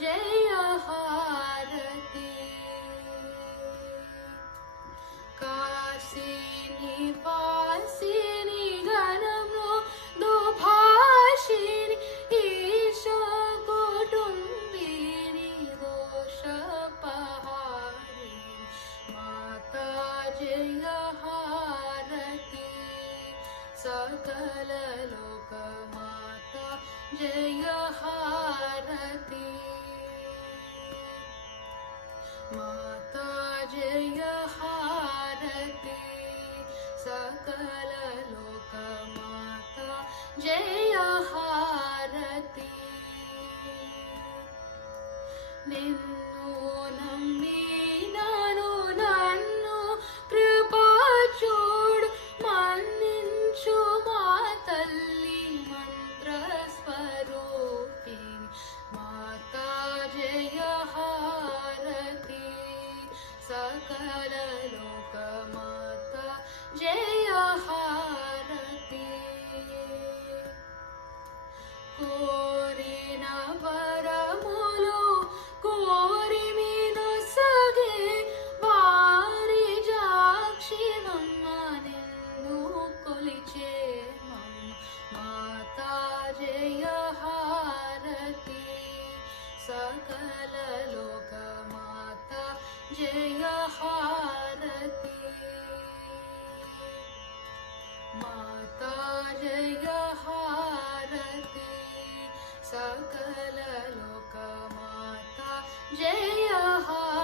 जय हारती। काशी निवासिनी घनमृदुभाषिणी ईश कुटुंबिनी दोषपहारिणी माता जय हारती। सकल लोक माता जय हारती। माता जय हारती। सकल लोक माता जय हारती। నిన్ను నమ్మినాను నన్ను కృపా చూడు మన్నించు మా తల్లి మంత్ర స్వరూపిణి మాతా జయ హారతి। सकल लोक माता जय हारती। కోరిన వరములు కోరి మీదొసగే వారి జాక్షివమ్మ నిన్ను కొలిచేమమ్మ మాతా జయ హారతి। सकल लोक माता जय हारती। माता जय हारती। सकल लोक माता जय हारती।